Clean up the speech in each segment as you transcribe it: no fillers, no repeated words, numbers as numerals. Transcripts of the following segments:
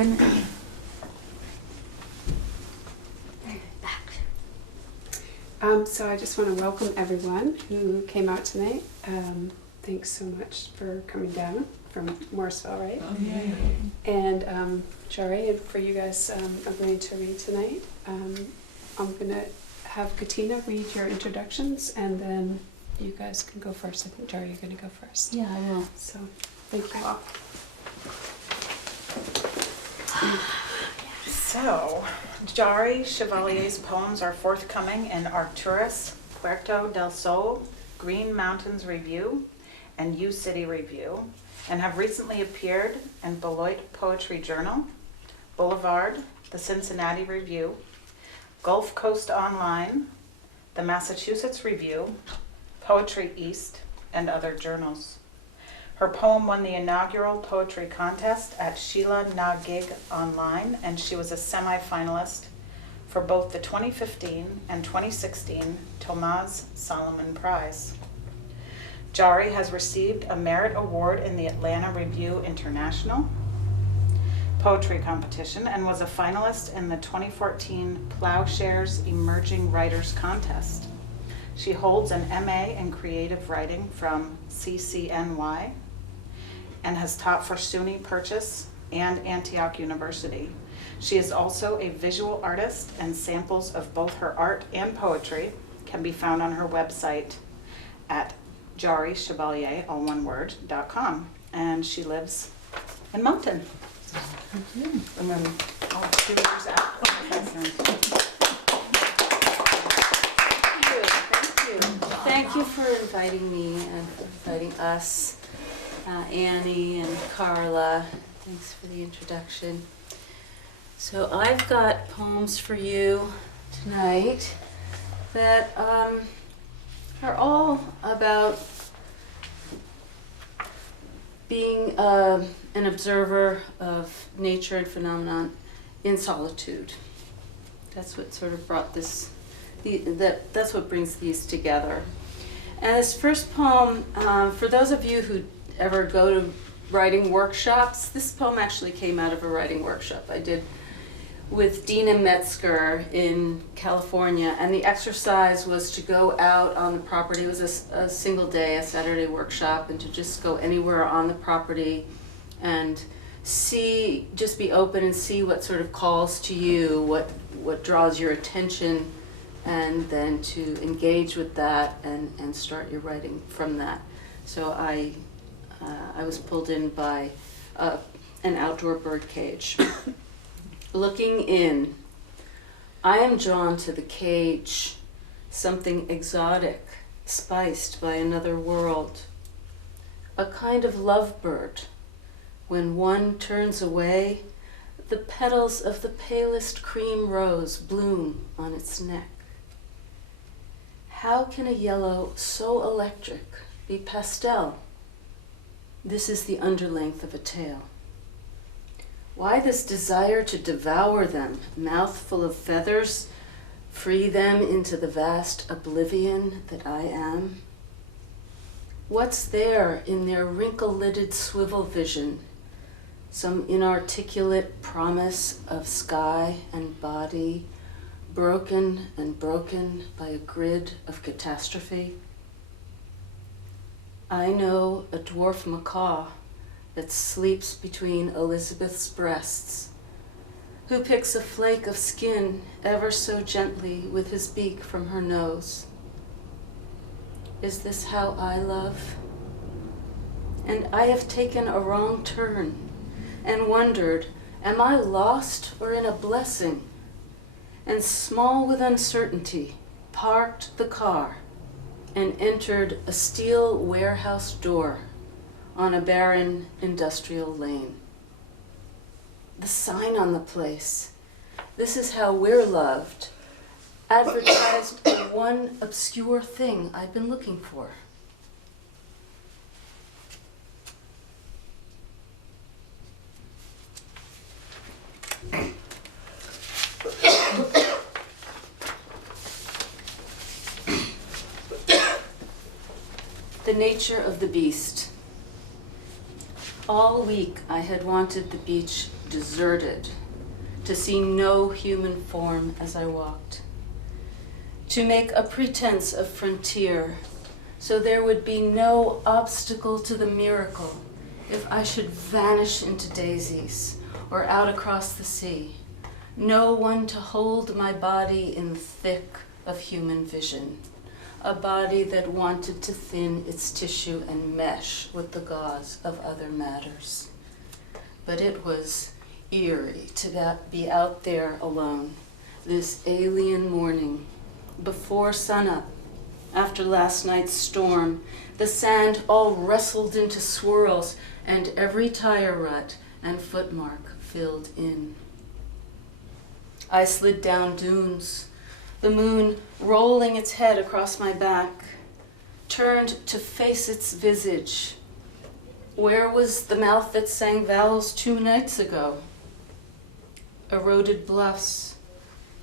open. So I just want to welcome everyone who came out tonight. Thanks so much for coming down from Morrisville, right? Oh, yeah. And Jari, and for you guys agreeing to read tonight. I'm going to have Katina read your introductions, and then you guys can go first. I think, Jari, you're going to go first. Yeah, I will. So, thank you. So, Jari Chevalier's poems are forthcoming in Arcturus, Puerto del Sol, Green Mountains Review, and U City Review, and have recently appeared in Beloit Poetry Journal, Boulevard, the Cincinnati Review, Gulf Coast Online, the Massachusetts Review, Poetry East, and other journals. Her poem won the inaugural poetry contest at Sheila Na Gig Online, and she was a semi-finalist for both the 2015 and 2016 Tomás Solomon Prize. Jari has received a merit award in the Atlanta Review International Poetry Competition and was a finalist in the 2014 Plowshares Emerging Writers Contest. She holds an MA in Creative Writing from CCNY and has taught for SUNY Purchase and Antioch University. She is also a visual artist, and samples of both her art and poetry can be found on her website at jarichevalier.com. And she lives in Moncton. And then I'll give yours out. Thank you for inviting me and for inviting us, Annie and Carla. Thanks for the introduction. So I've got poems for you tonight that are all about being an observer of nature and phenomenon in solitude. That's what sort of brought this. That's what brings these together. And this first poem, for those of you who ever go to writing workshops, this poem actually came out of a writing workshop I did with Dina Metzger in California. And the exercise was to go out on the property. It was a single day, a Saturday workshop, and to just go anywhere on the property and see, just be open and see what sort of calls to you, what draws your attention, and then to engage with that and start your writing from that. So I was pulled in by an outdoor bird cage. Looking in, I am drawn to the cage, something exotic, spiced by another world. A kind of lovebird. When one turns away, the petals of the palest cream rose bloom on its neck. How can a yellow so electric be pastel? This is the underlength of a tail. Why this desire to devour them, mouthful of feathers, free them into the vast oblivion that I am? What's there in their wrinkle-lidded swivel vision? Some inarticulate promise of sky and body, broken and broken by a grid of catastrophe? I know a dwarf macaw that sleeps between Elizabeth's breasts, who picks a flake of skin ever so gently with his beak from her nose. Is this how I love? And I have taken a wrong turn and wondered, am I lost or in a blessing? And small with uncertainty, parked the car and entered a steel warehouse door on a barren industrial lane. The sign on the place, this is how we're loved, advertised the one obscure thing I'd been looking for. The nature of the beast. All week I had wanted the beach deserted, to see no human form as I walked, to make a pretense of frontier, so there would be no obstacle to the miracle if I should vanish into daisies or out across the sea. No one to hold my body in the thick of human vision, a body that wanted to thin its tissue and mesh with the gauze of other matters. But it was eerie to be out there alone, this alien morning, before sunup, after last night's storm, the sand all wrestled into swirls and every tire rut and footmark filled in. I slid down dunes, the moon rolling its head across my back, turned to face its visage. Where was the mouth that sang vowels 2 nights ago? Eroded bluffs,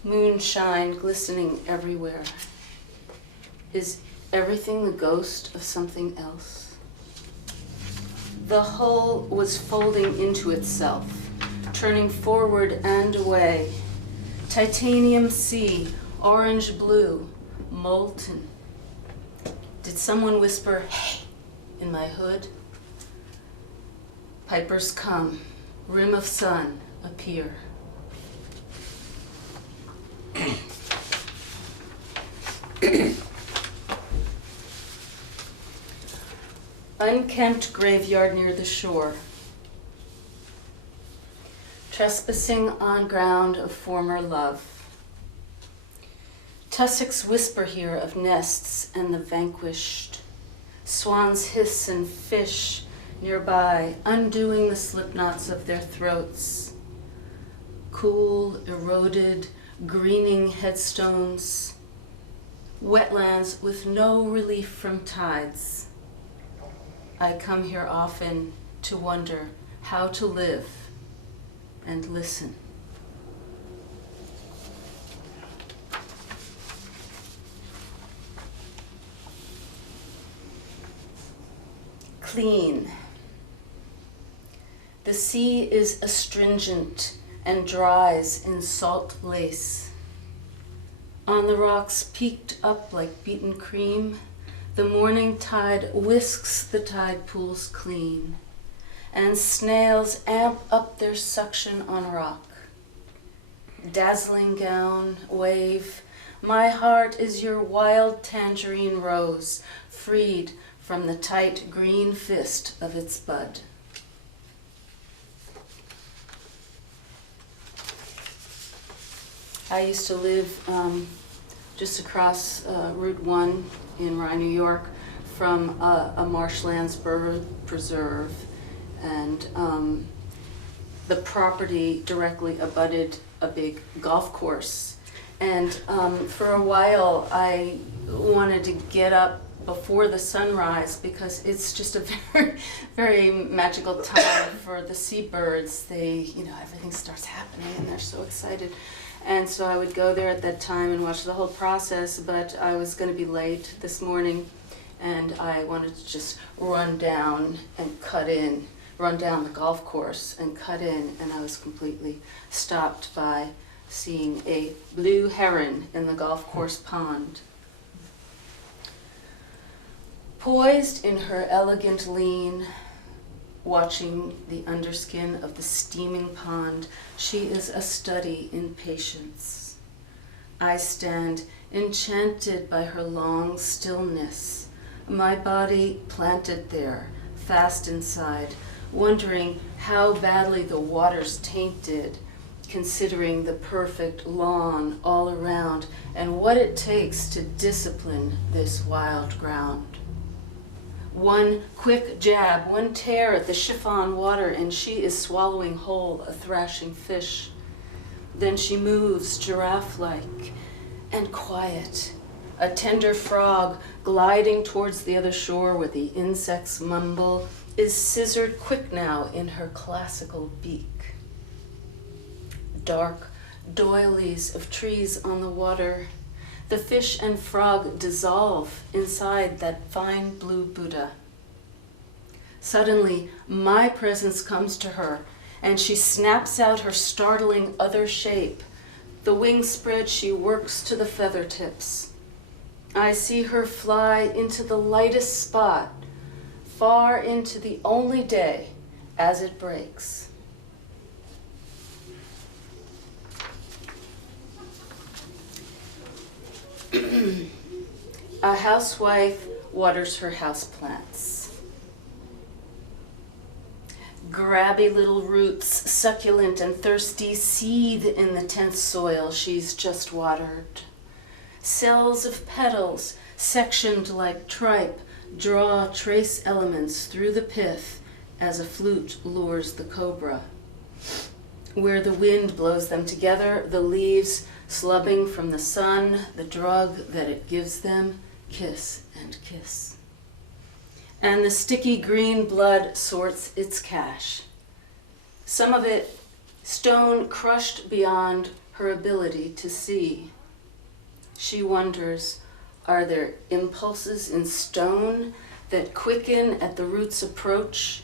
moonshine glistening everywhere. Is everything the ghost of something else? The whole was folding into itself, turning forward and away. Titanium sea, orange blue, molten. Did someone whisper, "Hey," in my hood? Pipers come, rim of sun appear. Unkempt graveyard near the shore. Trespassing on ground of former love. Tussocks whisper here of nests and the vanquished. Swans hiss and fish nearby, undoing the slipknots of their throats. Cool, eroded, greening headstones. Wetlands with no relief from tides. I come here often to wonder how to live and listen. Clean. The sea is astringent and dries in salt lace. On the rocks peaked up like beaten cream, the morning tide whisks the tide pools clean, and snails amp up their suction on rock. Dazzling gown, wave, my heart is your wild tangerine rose, freed from the tight green fist of its bud. I used to live just across Route 1 in Rye, New York, from a marshlands bird preserve, and the property directly abutted a big golf course. And for a while I wanted to get up before the sunrise because it's just a very, very magical time for the seabirds. They, everything starts happening and they're so excited. And so I would go there at that time and watch the whole process, but I was going to be late this morning and I wanted to just run down the golf course and cut in, and I was completely stopped by seeing a blue heron in the golf course pond. Poised in her elegant lean, watching the underskin of the steaming pond, she is a study in patience. I stand enchanted by her long stillness, my body planted there, fast inside, wondering how badly the water's tainted, considering the perfect lawn all around and what it takes to discipline this wild ground. One quick jab, one tear at the chiffon water, and she is swallowing whole a thrashing fish. Then she moves giraffe-like and quiet, a tender frog gliding towards the other shore where the insects mumble, is scissored quick now in her classical beak. Dark doilies of trees on the water, the fish and frog dissolve inside that fine blue Buddha. Suddenly, my presence comes to her, and she snaps out her startling other shape. The wing spread, she works to the feather tips. I see her fly into the lightest spot, far into the only day as it breaks. A housewife waters her houseplants. Grabby little roots, succulent and thirsty, seethe in the tense soil she's just watered. Cells of petals, sectioned like tripe, draw trace elements through the pith as a flute lures the cobra. Where the wind blows them together, the leaves slubbing from the sun, the drug that it gives them, kiss and kiss. And the sticky green blood sorts its cash. Some of it stone crushed beyond her ability to see. She wonders, are there impulses in stone that quicken at the root's approach,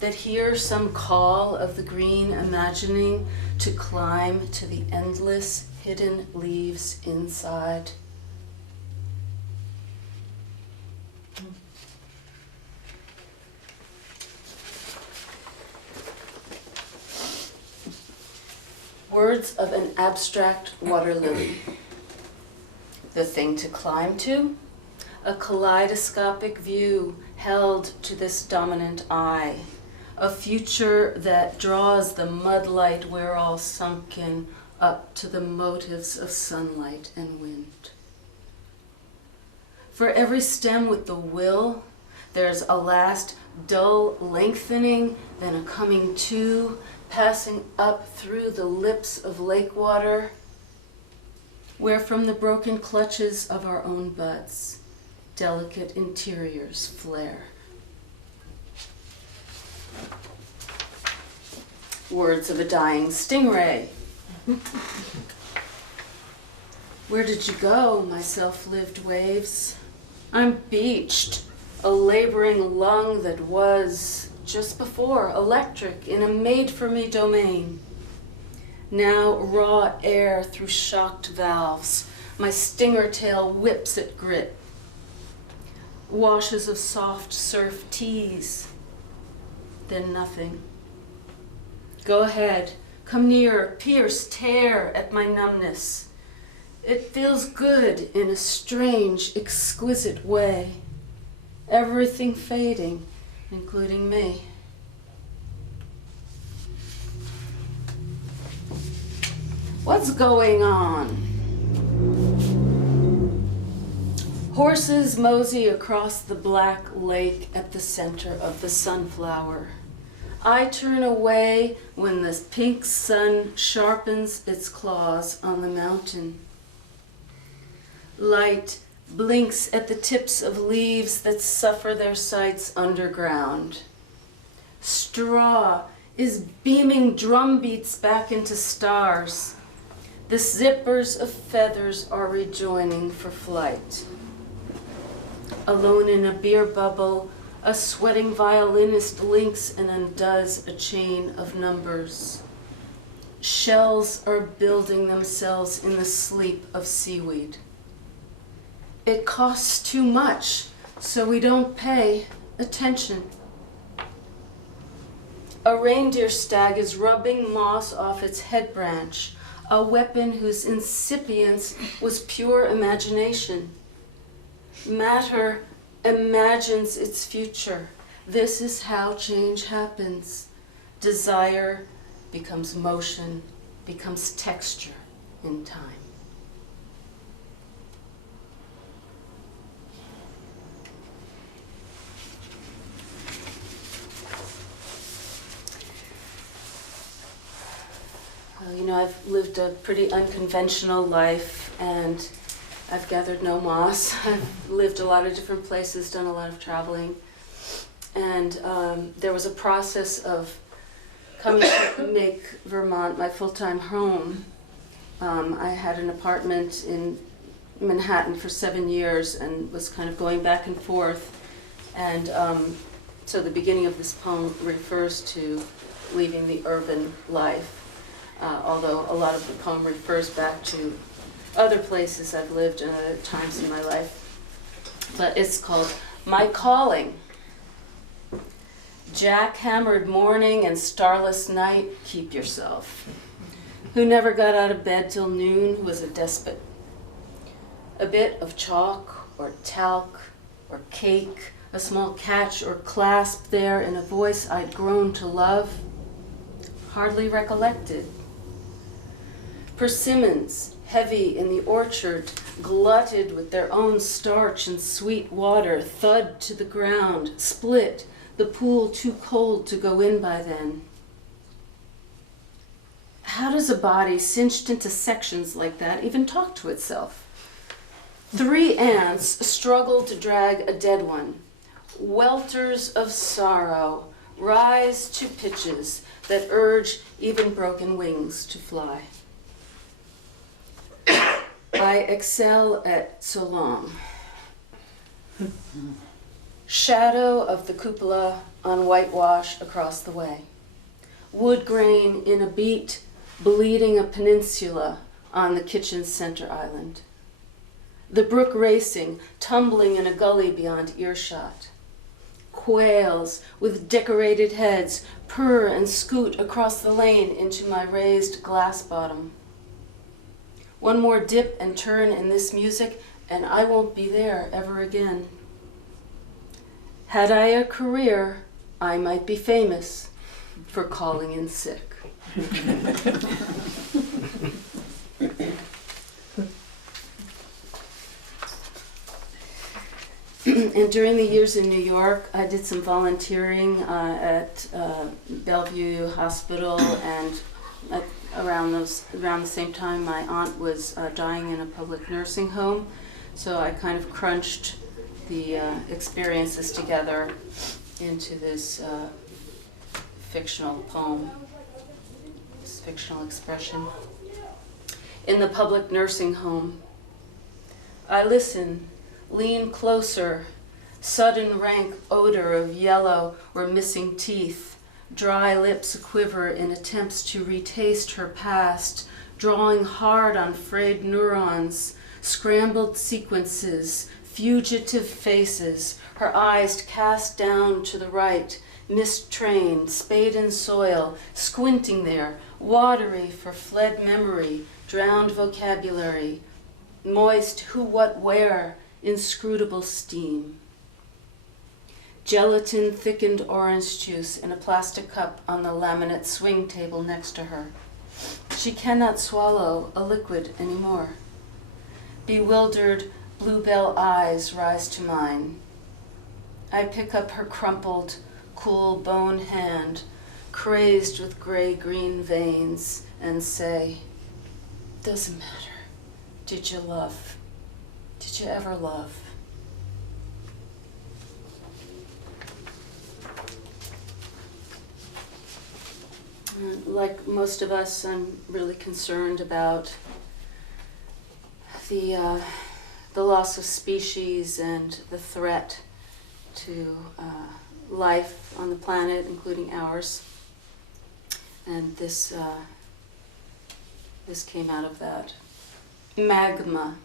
that hear some call of the green imagining to climb to the endless hidden leaves inside? Words of an abstract water lily. The thing to climb to? A kaleidoscopic view held to this dominant eye. A future that draws the mudlight we're all sunken up to the motives of sunlight and wind. For every stem with the will, there's a last dull lengthening, then a coming to, passing up through the lips of lake water, where from the broken clutches of our own buds, delicate interiors flare. Words of a dying stingray. Where did you go, my self-lived waves? I'm beached, a laboring lung that was, just before, electric in a made-for-me domain. Now raw air through shocked valves, my stinger tail whips at grit. Washes of soft surf tease, then nothing. Go ahead, come near, pierce, tear at my numbness. It feels good in a strange, exquisite way. Everything fading, including me. What's going on? Horses mosey across the black lake at the center of the sunflower. I turn away when the pink sun sharpens its claws on the mountain. Light blinks at the tips of leaves that suffer their sights underground. Straw is beaming drum beats back into stars. The zippers of feathers are rejoining for flight. Alone in a beer bubble, a sweating violinist links and undoes a chain of numbers. Shells are building themselves in the sleep of seaweed. It costs too much, so we don't pay attention. A reindeer stag is rubbing moss off its head branch, a weapon whose incipience was pure imagination. Matter imagines its future. This is how change happens. Desire becomes motion, becomes texture in time. I've lived a pretty unconventional life, and I've gathered no moss. I've lived a lot of different places, done a lot of traveling. And there was a process of coming to make Vermont my full-time home. I had an apartment in Manhattan for 7 years and was kind of going back and forth. And So the beginning of this poem refers to leaving the urban life, although a lot of the poem refers back to other places I've lived and other times in my life. But it's called My Calling. Jackhammered morning and starless night, keep yourself. Who never got out of bed till noon, who was a despot. A bit of chalk or talc or cake, a small catch or clasp there in a voice I'd grown to love, hardly recollected. Persimmons, heavy in the orchard, glutted with their own starch and sweet water, thud to the ground, split, the pool too cold to go in by then. How does a body cinched into sections like that even talk to itself? 3 ants struggle to drag a dead one. Welters of sorrow rise to pitches that urge even broken wings to fly. I excel at so long. Shadow of the cupola on whitewash across the way. Wood grain in a beat, bleeding a peninsula on the kitchen's center island. The brook racing, tumbling in a gully beyond earshot. Quails with decorated heads purr and scoot across the lane into my raised glass bottom. One more dip and turn in this music, and I won't be there ever again. Had I a career, I might be famous for calling in sick. And during the years in New York, I did some volunteering at Bellevue Hospital, and around the same time my aunt was dying in a public nursing home. So I kind of crunched the experiences together into this fictional poem, this fictional expression. In the public nursing home, I listen, lean closer, sudden rank odor of yellow or missing teeth, dry lips aquiver in attempts to retaste her past, drawing hard on frayed neurons, scrambled sequences, fugitive faces, her eyes cast down to the right, mistrained, spade in soil, squinting there, watery for fled memory, drowned vocabulary, moist who, what, where, inscrutable steam. Gelatin thickened orange juice in a plastic cup on the laminate swing table next to her. She cannot swallow a liquid anymore. Bewildered, bluebell eyes rise to mine. I pick up her crumpled, cool bone hand, crazed with gray-green veins, and say, "Doesn't matter. Did you love? Did you ever love?" Like most of us, I'm really concerned about the loss of species and the threat to life on the planet, including ours. And this came out of that. Magma.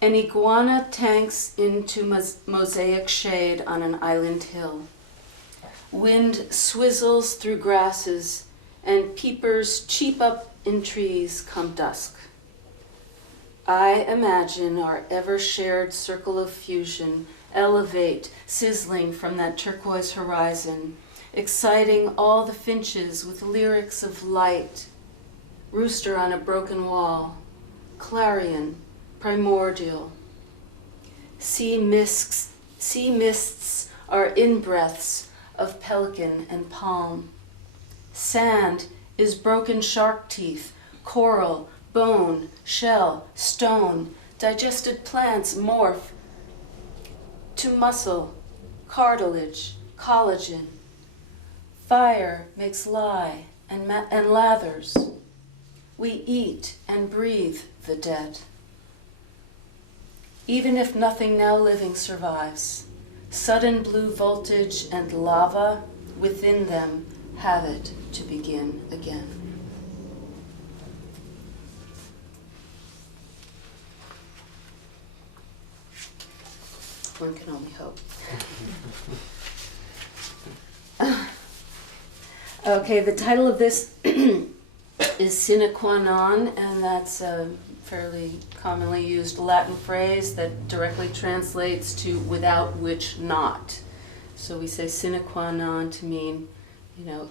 An iguana tanks into mosaic shade on an island hill. Wind swizzles through grasses, and peepers cheep up in trees come dusk. I imagine our ever-shared circle of fusion elevate, sizzling from that turquoise horizon, exciting all the finches with lyrics of light. Rooster on a broken wall, clarion, primordial. Sea mists are in-breaths of pelican and palm. Sand is broken shark teeth, coral, bone, shell, stone. Digested plants morph to muscle, cartilage, collagen. Fire makes lye and lathers. We eat and breathe the dead. Even if nothing now living survives, Sudden blue voltage and lava within them have it to begin again. One can only hope. Okay, the title of this is sine qua non, and that's a fairly commonly used Latin phrase that directly translates to without which not. So we say sine qua non to mean, you know,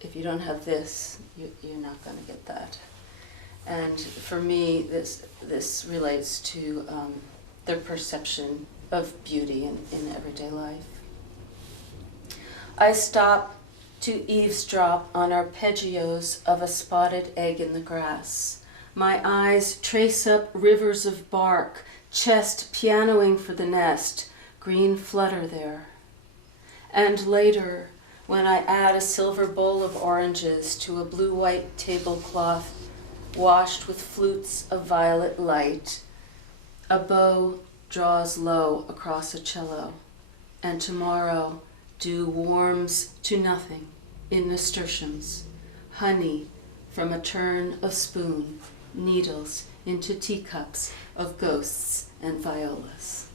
if you don't have this, you're not going to get that. And for me, this relates to their perception of beauty in everyday life. I stop to eavesdrop on arpeggios of a spotted egg in the grass. My eyes trace up rivers of bark, chest pianoing for the nest, green flutter there. And later, when I add a silver bowl of oranges to a blue-white tablecloth washed with flutes of violet light, a bow draws low across a cello, and tomorrow dew warms to nothing in nasturtiums, honey from a turn of spoon, needles into teacups of ghosts and violas.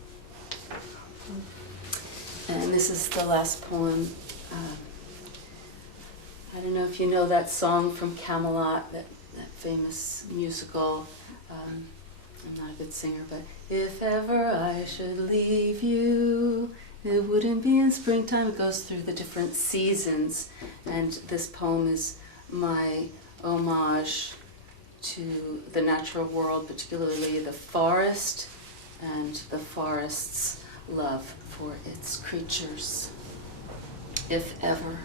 And this is the last poem. I don't know if you know that song from Camelot, that famous musical. I'm not a good singer, but if ever I should leave you, it wouldn't be in springtime. It goes through the different seasons, and this poem is my homage to the natural world, particularly the forest and the forest's love for its creatures. If ever.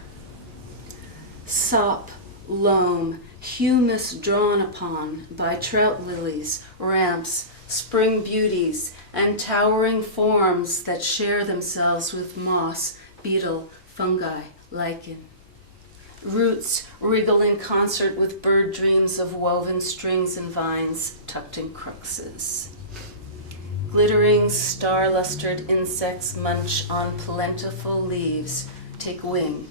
Sop, loam, humus drawn upon by trout lilies, ramps, spring beauties, and towering forms that share themselves with moss, beetle, fungi, lichen. Roots wriggle in concert with bird dreams of woven strings and vines tucked in cruxes. Glittering, star-lustered insects munch on plentiful leaves, take wing,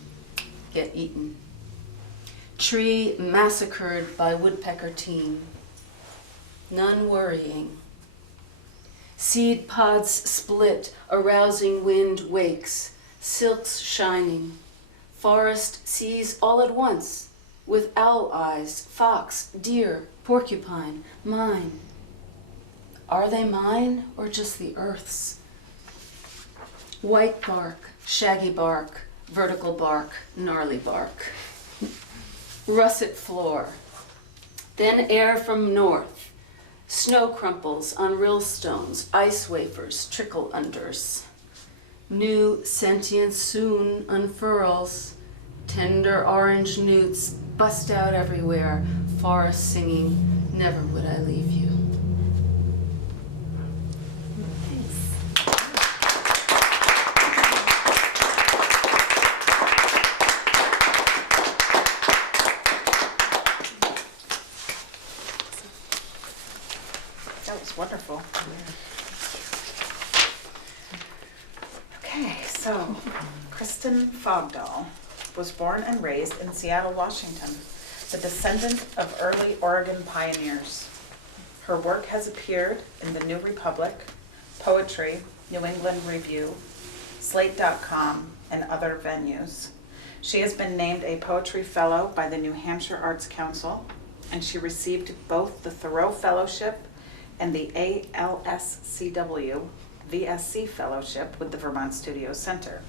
get eaten. Tree massacred by woodpecker teen, none worrying. Seed pods split, arousing wind wakes, silks shining. Forest sees all at once, with owl eyes, fox, deer, porcupine, mine. Are they mine or just the earth's? White bark, shaggy bark, vertical bark, gnarly bark. Russet floor, then air from north, snow crumples on rill stones, ice wafers, trickle unders. New sentience soon unfurls, tender orange newts bust out everywhere, forest singing, never would I leave you. That was wonderful. Okay, so Kristen Fogdahl was born and raised in Seattle, Washington, the descendant of early Oregon pioneers. Her work has appeared in the New Republic, Poetry, New England Review, Slate.com, and other venues. She has been named a Poetry Fellow by the New Hampshire Arts Council, and she received both the Thoreau Fellowship and the ALSCW VSC Fellowship with the Vermont Studio Center.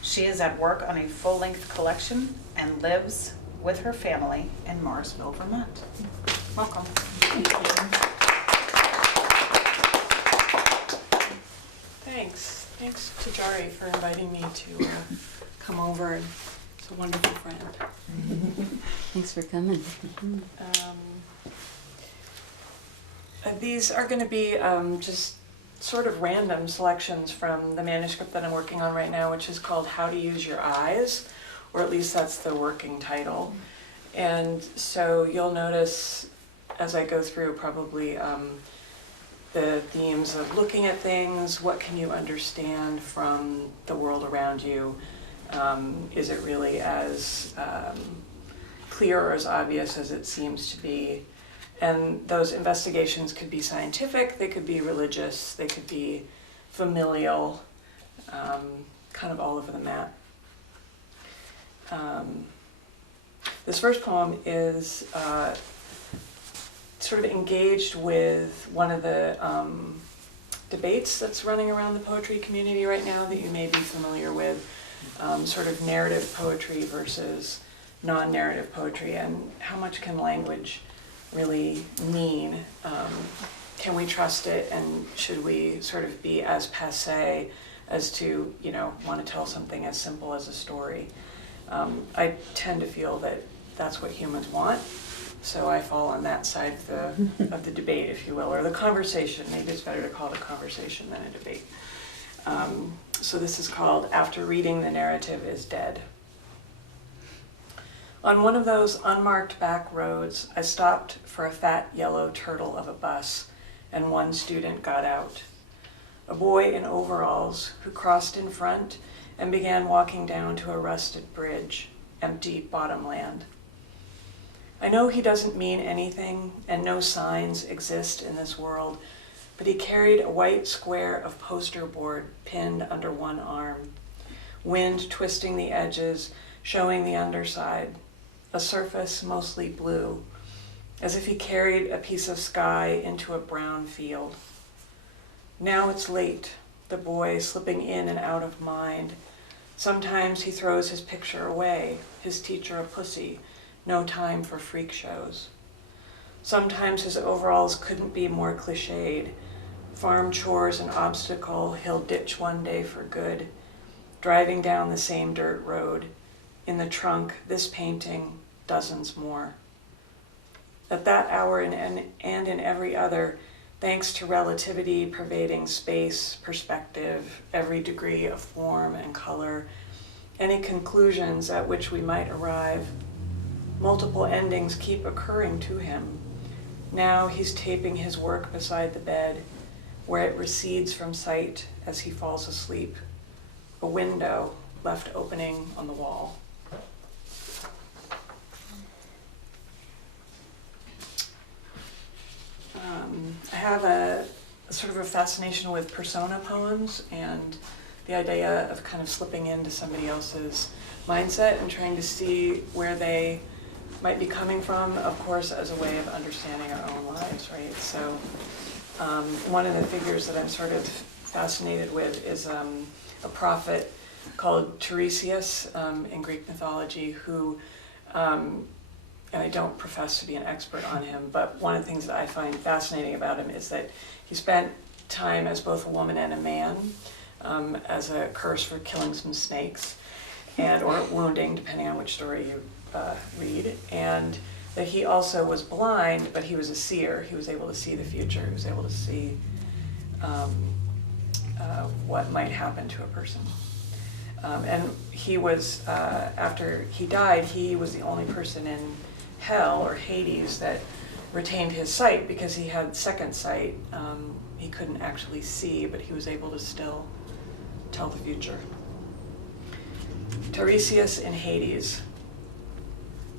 She is at work on a full-length collection and lives with her family in Morrisville, Vermont. Welcome. Thanks. Thanks to Jari for inviting me to come over. And it's a wonderful friend. Thanks for coming. These are going to be just sort of random selections from the manuscript that I'm working on right now, which is called How to Use Your Eyes, or at least that's the working title. And so you'll notice as I go through probably the themes of looking at things, what can you understand from the world around you? Is it really as clear or as obvious as it seems to be? And those investigations could be scientific, they could be religious, they could be familial, kind of all over the map. This first poem is sort of engaged with one of the debates that's running around the poetry community right now that you may be familiar with, sort of narrative poetry versus non-narrative poetry, and how much can language really mean? Can we trust it, and should we sort of be as passé as to, want to tell something as simple as a story? I tend to feel that that's what humans want, so I fall on that side of the debate, if you will, or the conversation. Maybe it's better to call it a conversation than a debate. So this is called After Reading the Narrative is Dead. On one of those unmarked back roads, I stopped for a fat yellow turtle of a bus, and one student got out. A boy in overalls who crossed in front and began walking down to a rusted bridge, empty bottomland. I know he doesn't mean anything, and no signs exist in this world, but he carried a white square of poster board pinned under one arm, wind twisting the edges, showing the underside, a surface mostly blue, as if he carried a piece of sky into a brown field. Now it's late, the boy slipping in and out of mind. Sometimes he throws his picture away, his teacher a pussy, no time for freak shows. Sometimes his overalls couldn't be more cliched. Farm chores an obstacle he'll ditch one day for good, driving down the same dirt road. In the trunk, this painting, dozens more. At that hour and in every other, thanks to relativity pervading space, perspective, every degree of form and color, any conclusions at which we might arrive, multiple endings keep occurring to him. Now he's taping his work beside the bed, where it recedes from sight as he falls asleep, a window left opening on the wall. I have a sort of a fascination with persona poems and the idea of kind of slipping into somebody else's mindset and trying to see where they might be coming from, of course, as a way of understanding our own lives, right? So one of the figures that I'm sort of fascinated with is a prophet called Tiresias in Greek mythology who, and I don't profess to be an expert on him, but one of the things that I find fascinating about him is that he spent time as both a woman and a man, as a curse for killing some snakes, and or wounding, depending on which story you read, and that he also was blind, but he was a seer. He was able to see the future. He was able to see what might happen to a person. And he was, after he died, he was the only person in hell or Hades that retained his sight because he had second sight. He couldn't actually see, but he was able to still tell the future. Tiresias in Hades.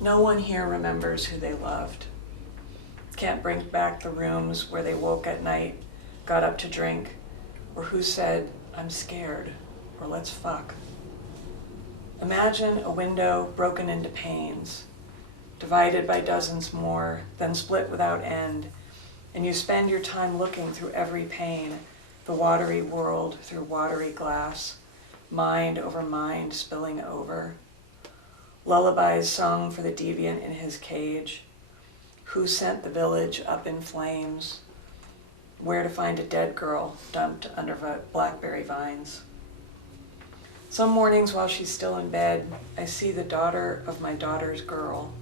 No one here remembers who they loved. Can't bring back the rooms where they woke at night, got up to drink, or who said, I'm scared, or let's fuck. Imagine a window broken into panes, divided by dozens more, then split without end, and you spend your time looking through every pane, the watery world through watery glass, mind over mind spilling over. Lullabies sung for the deviant in his cage. Who sent the village up in flames? Where to find a dead girl dumped under blackberry vines. Some mornings while she's still in bed, I see the daughter of my daughter's girl,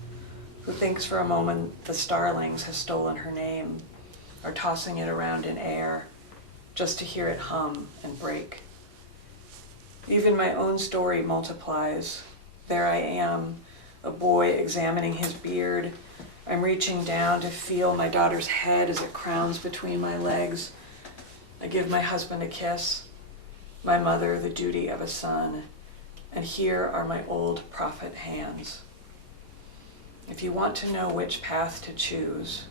who thinks for a moment the starlings have stolen her name, are tossing it around in air, just to hear it hum and break. Even my own story multiplies. There I am, a boy examining his beard. I'm reaching down to feel my daughter's head as it crowns between my legs, I give my husband a kiss, my mother the duty of a son, and here are my old prophet hands. If you want to know which path to choose,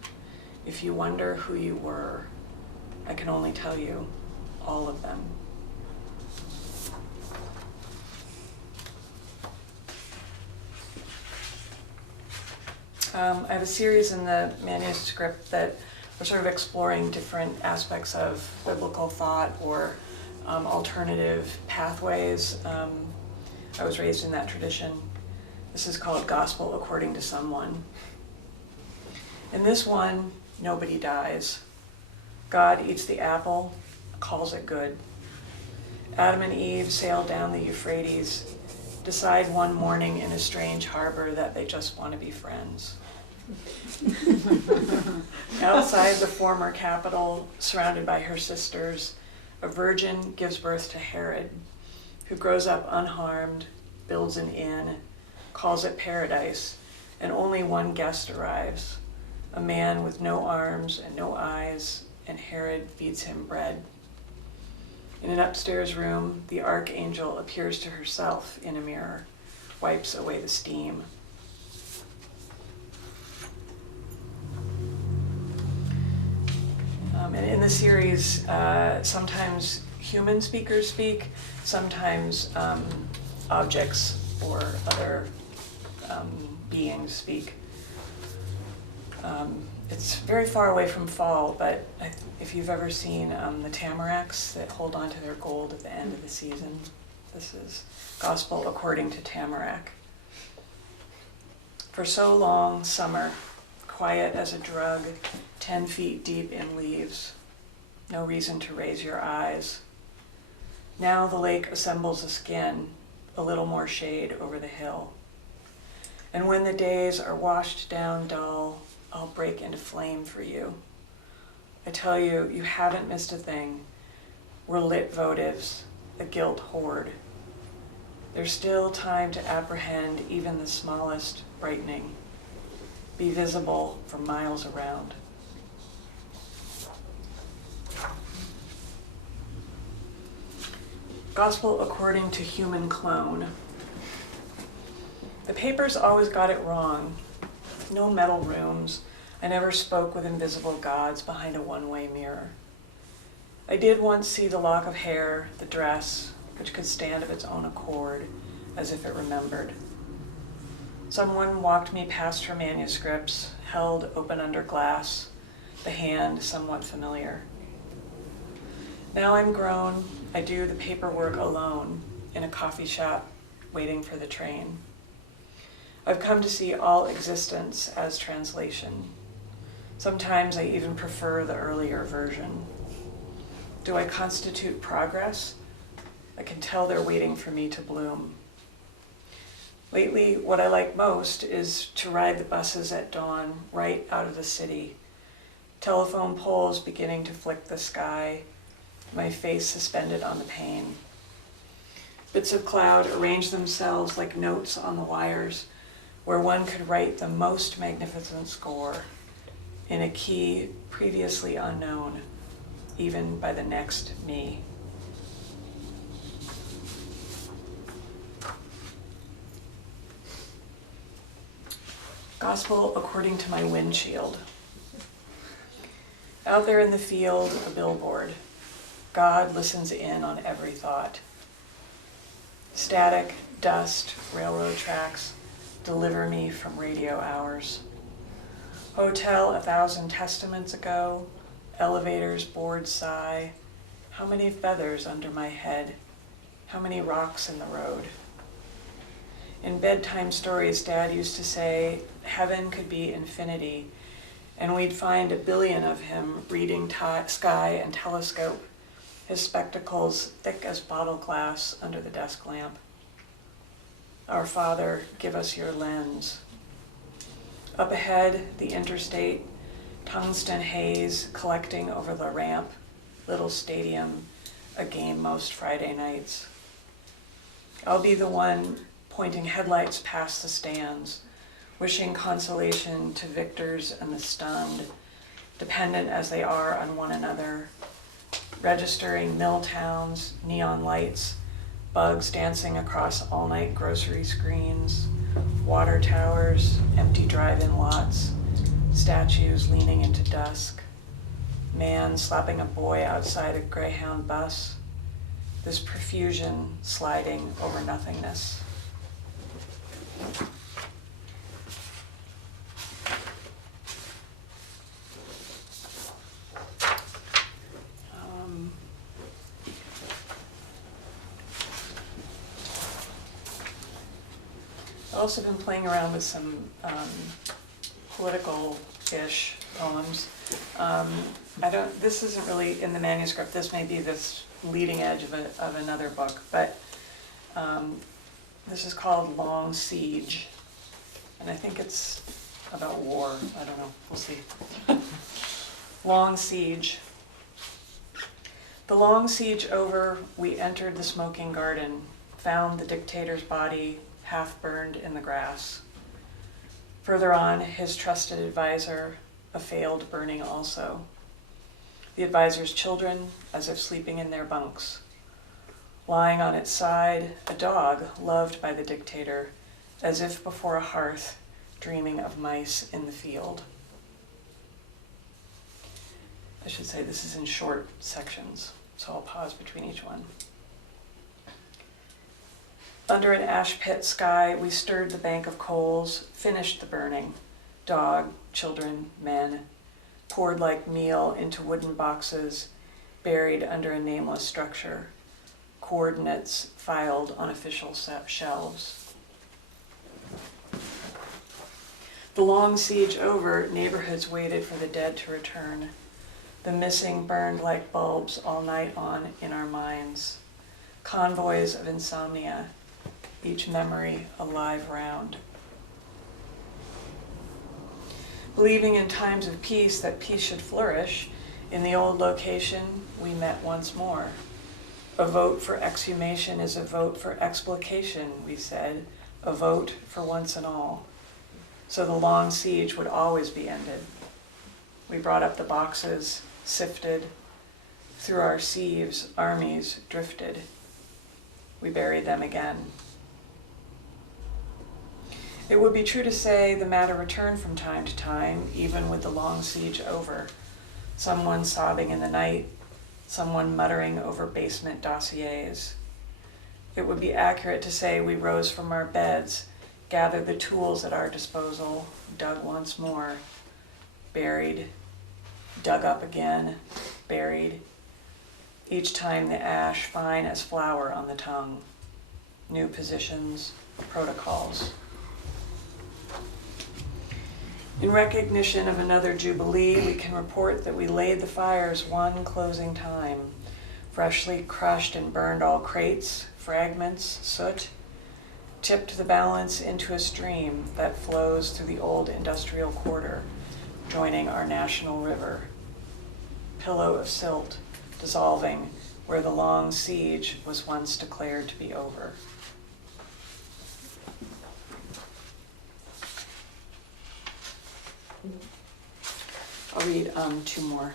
if you wonder who you were, I can only tell you all of them. I have a series in the manuscript that we're sort of exploring different aspects of biblical thought or alternative pathways. I was raised in that tradition. This is called Gospel According to Someone. In this one, nobody dies. God eats the apple, calls it good. Adam and Eve sail down the Euphrates, decide one morning in a strange harbor that they just want to be friends. Outside the former capital, surrounded by her sisters, a virgin gives birth to Herod, who grows up unharmed, builds an inn, calls it paradise, and only one guest arrives, a man with no arms and no eyes, and Herod feeds him bread. In an upstairs room, the archangel appears to herself in a mirror, wipes away the steam. And in the series, sometimes human speakers speak, sometimes objects or other beings speak. It's very far away from fall, but if you've ever seen the tamaracks that hold on to their gold at the end of the season, this is Gospel According to Tamarack. For so long, summer, quiet as a drug, 10 feet deep in leaves, no reason to raise your eyes. Now the lake assembles a skin, a little more shade over the hill. And when the days are washed down dull, I'll break into flame for you. I tell you, you haven't missed a thing. We're lit votives, a guilt horde. There's still time to apprehend even the smallest brightening. Be visible for miles around. Gospel According to Human Clone. The papers always got it wrong. No metal rooms. I never spoke with invisible gods behind a one-way mirror. I did once see the lock of hair, the dress, which could stand of its own accord, as if it remembered. Someone walked me past her manuscripts, held open under glass, the hand somewhat familiar. Now I'm grown, I do the paperwork alone, in a coffee shop, waiting for the train. I've come to see all existence as translation. Sometimes I even prefer the earlier version. Do I constitute progress? I can tell they're waiting for me to bloom. Lately, what I like most is to ride the buses at dawn, right out of the city. Telephone poles beginning to flick the sky, my face suspended on the pane. Bits of cloud arrange themselves like notes on the wires, where one could write the most magnificent score in a key previously unknown, even by the next me. Gospel According to My Windshield. Out there in the field, a billboard. God listens in on every thought. Static, dust, railroad tracks deliver me from radio hours. Hotel 1,000 testaments ago, elevators bored sigh. How many feathers under my head? How many rocks in the road? In bedtime stories, Dad used to say, heaven could be infinity, and we'd find 1 billion of him reading sky and telescope, his spectacles thick as bottle glass under the desk lamp. Our Father, give us your lens. Up ahead, the interstate, tungsten haze collecting over the ramp, little stadium, a game most Friday nights. I'll be the one pointing headlights past the stands, wishing consolation to victors and the stunned, dependent as they are on one another, registering mill towns, neon lights, bugs dancing across all-night grocery screens, water towers, empty drive-in lots, statues leaning into dusk, man slapping a boy outside a Greyhound bus, this profusion sliding over nothingness. I've also been playing around with some political-ish poems. This isn't really in the manuscript. This may be this leading edge of another book, but this is called Long Siege, and I think it's about war. I don't know. We'll see. Long Siege. The long siege over, we entered the smoking garden, found the dictator's body half burned in the grass. Further on, his trusted advisor, a failed burning also. The advisor's children, as if sleeping in their bunks. Lying on its side, a dog loved by the dictator, as if before a hearth, dreaming of mice in the field. I should say this is in short sections, so I'll pause between each one. Under an ash pit sky, we stirred the bank of coals, finished the burning. Dog, children, men, poured like meal into wooden boxes, buried under a nameless structure. Coordinates filed on official shelves. The long siege over, neighborhoods waited for the dead to return. The missing burned like bulbs all night on in our minds. Convoys of insomnia, each memory a live round. Believing in times of peace that peace should flourish, in the old location we met once more. A vote for exhumation is a vote for explication, we said, a vote for once and all. So the long siege would always be ended. We brought up the boxes, sifted. Through our sieves, armies drifted. We buried them again. It would be true to say the matter returned from time to time, even with the long siege over. Someone sobbing in the night, someone muttering over basement dossiers. It would be accurate to say we rose from our beds, gathered the tools at our disposal, dug once more, buried, dug up again, buried. Each time the ash fine as flour on the tongue. New positions, protocols. In recognition of another jubilee, we can report that we laid the fires one closing time, freshly crushed and burned all crates, fragments, soot, tipped the balance into a stream that flows through the old industrial quarter, joining our national river. Pillow of silt, dissolving where the long siege was once declared to be over. I'll read two more.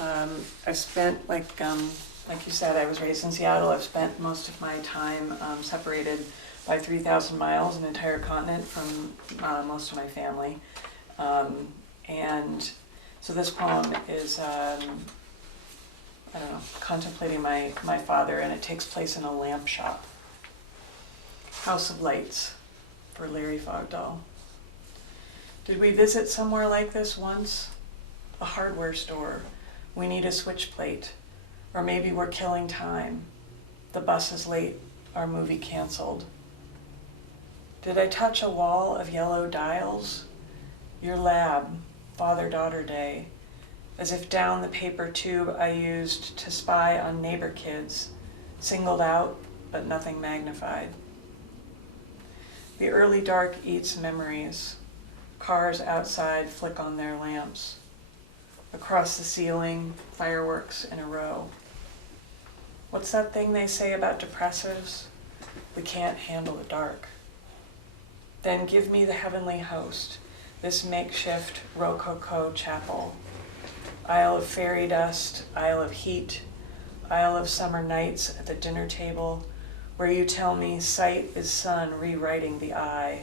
I've spent, like you said, I was raised in Seattle. I've spent most of my time separated by 3,000 miles, an entire continent from most of my family. And so this poem is, contemplating my father, and it takes place in a lamp shop. House of Lights, for Larry Fogdahl. Did we visit somewhere like this once? A hardware store. We need a switch plate. Or maybe we're killing time. The bus is late, our movie canceled. Did I touch a wall of yellow dials? Your lab, father-daughter day, as if down the paper tube I used to spy on neighbor kids, singled out but nothing magnified. The early dark eats memories. Cars outside flick on their lamps. Across the ceiling, fireworks in a row. What's that thing they say about depressives? We can't handle the dark. Then give me the heavenly host, this makeshift Rococo chapel. Isle of fairy dust, isle of heat, isle of summer nights at the dinner table, where you tell me sight is sun rewriting the eye.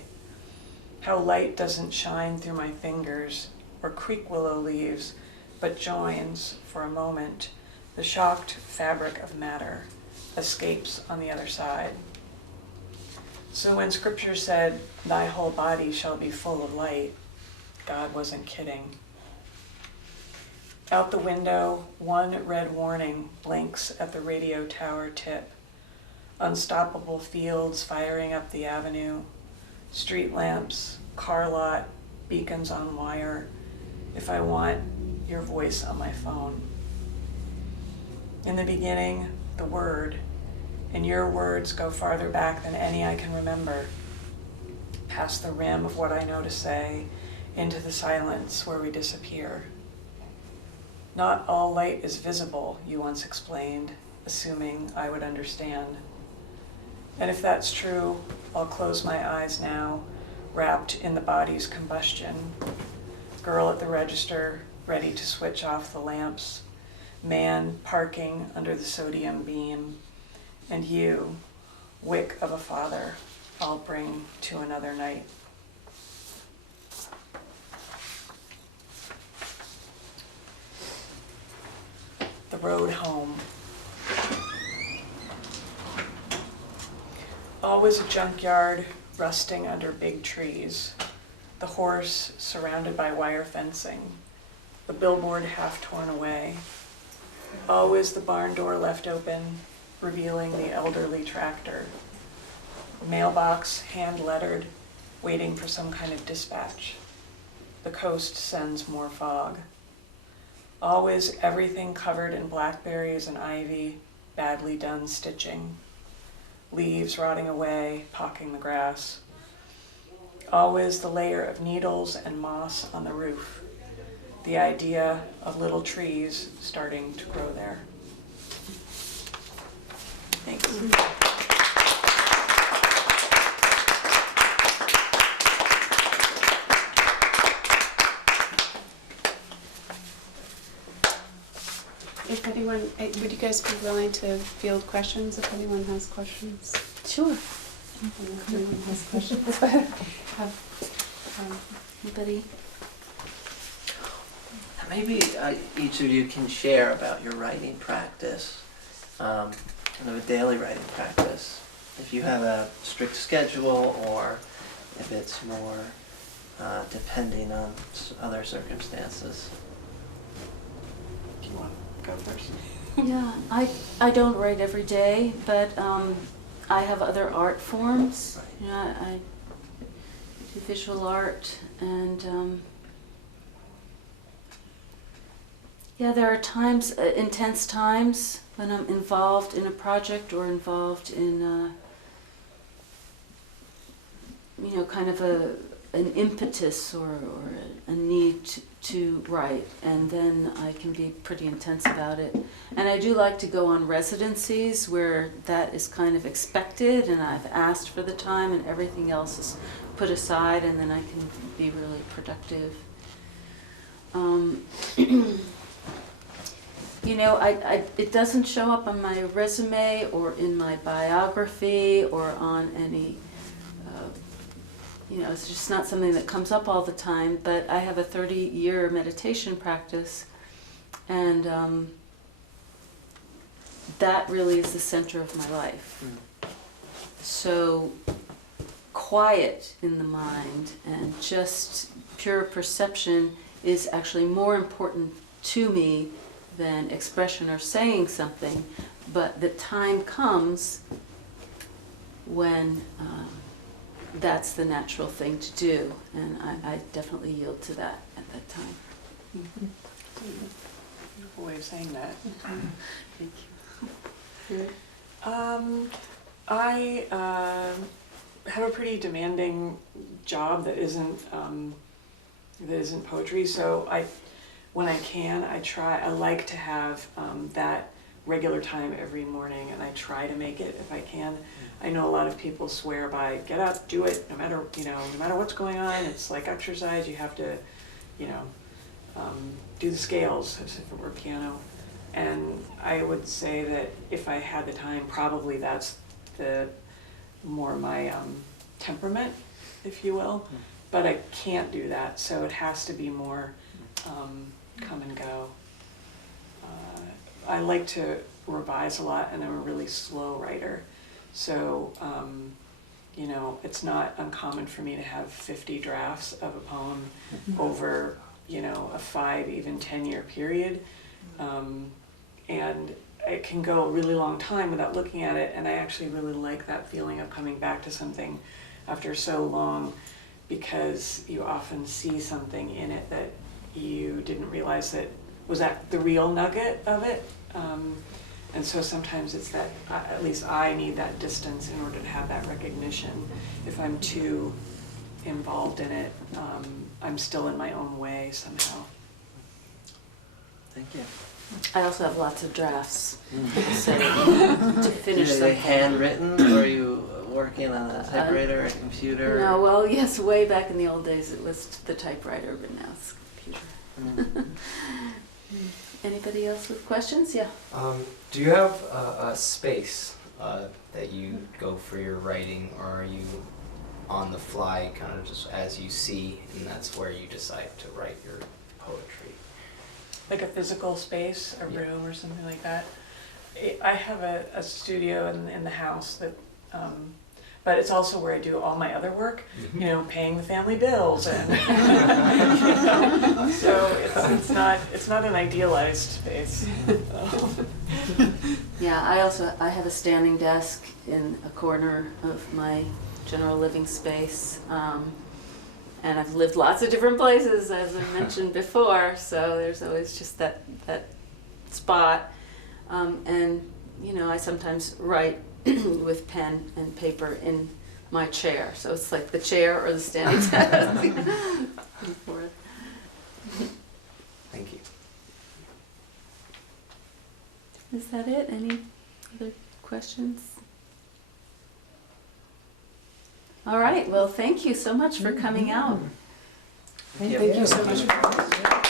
How light doesn't shine through my fingers or creek willow leaves, but joins, for a moment, the shocked fabric of matter, escapes on the other side. So when scripture said, thy whole body shall be full of light, God wasn't kidding. Out the window, one red warning blinks at the radio tower tip. Unstoppable fields firing up the avenue, street lamps, car lot, beacons on wire. If I want your voice on my phone. In the beginning, the word, and your words go farther back than any I can remember, past the rim of what I know to say, into the silence where we disappear. Not all light is visible, you once explained, assuming I would understand. And if that's true, I'll close my eyes now, wrapped in the body's combustion. Girl at the register, ready to switch off the lamps. Man parking under the sodium beam. And you, wick of a father, I'll bring to another night. The road home. Always a junkyard, rusting under big trees. The horse surrounded by wire fencing. The billboard half torn away. Always the barn door left open, revealing the elderly tractor. A mailbox hand-lettered, waiting for some kind of dispatch. The coast sends more fog. Always everything covered in blackberries and ivy, badly done stitching. Leaves rotting away, pocking the grass. Always the layer of needles and moss on the roof. The idea of little trees starting to grow there. Thanks. If anyone, would you guys be willing to field questions if anyone has questions? Sure. If anyone has questions. Anybody? Maybe each of you can share about your writing practice, kind of a daily writing practice. If you have a strict schedule or if it's more depending on other circumstances. Do you want to go first? Yeah, I don't write every day, but I have other art forms. Right. You know, I do visual art, and yeah, there are times, intense times, when I'm involved in a project or involved in, you know, kind of an impetus or a need to write, and then I can be pretty intense about it. And I do like to go on residencies where that is kind of expected, and I've asked for the time, and everything else is put aside, and then I can be really productive. You know, it doesn't show up on my resume or in my biography or on any, you know, it's just not something that comes up all the time, but I have a 30-year meditation practice, and that really is the center of my life. So quiet in the mind and just pure perception is actually more important to me than expression or saying something, but the time comes when that's the natural thing to do, and I definitely yield to that at that time. Beautiful way of saying that. Thank you. I have a pretty demanding job that isn't poetry, so when I can, I like to have that regular time every morning, and I try to make it if I can. I know a lot of people swear by get up, do it, no matter what's going on. It's like exercise. You have to, do the scales as if it were piano. And I would say that if I had the time, probably that's the more my temperament, if you will. But I can't do that, so it has to be more come and go. I like to revise a lot, and I'm a really slow writer. So, you know, it's not uncommon for me to have 50 drafts of a poem over, you know, a 5, even 10-year period. And it can go a really long time without looking at it, and I actually really like that feeling of coming back to something after so long, because you often see something in it that you didn't realize that was that the real nugget of it. And so sometimes it's that, at least I need that distance in order to have that recognition. If I'm too involved in it, I'm still in my own way somehow. Thank you. I also have lots of drafts, so to finish Are they something. handwritten, or are you working on a typewriter or a computer? No, well, yes, way back in the old days it was the typewriter, but now it's computer. Anybody else with questions? Yeah. Do you have a space that you go for your writing, or are you on the fly, kind of just as you see, and that's where you decide to write your poetry? Like a physical space, a room or something like that. I have a studio in the house that, but it's also where I do all my other work, you know, paying the family bills, and you know, so it's not an idealized space. Yeah, I have a standing desk in a corner of my general living space, and I've lived lots of different places, as I mentioned before. So there's always just that spot, and you know, I sometimes write with pen and paper in my chair. So it's like the chair or the standing desk. Thank you. Is that it? Any other questions? All right. Well, thank you so much for coming out. Thank Thank you so much for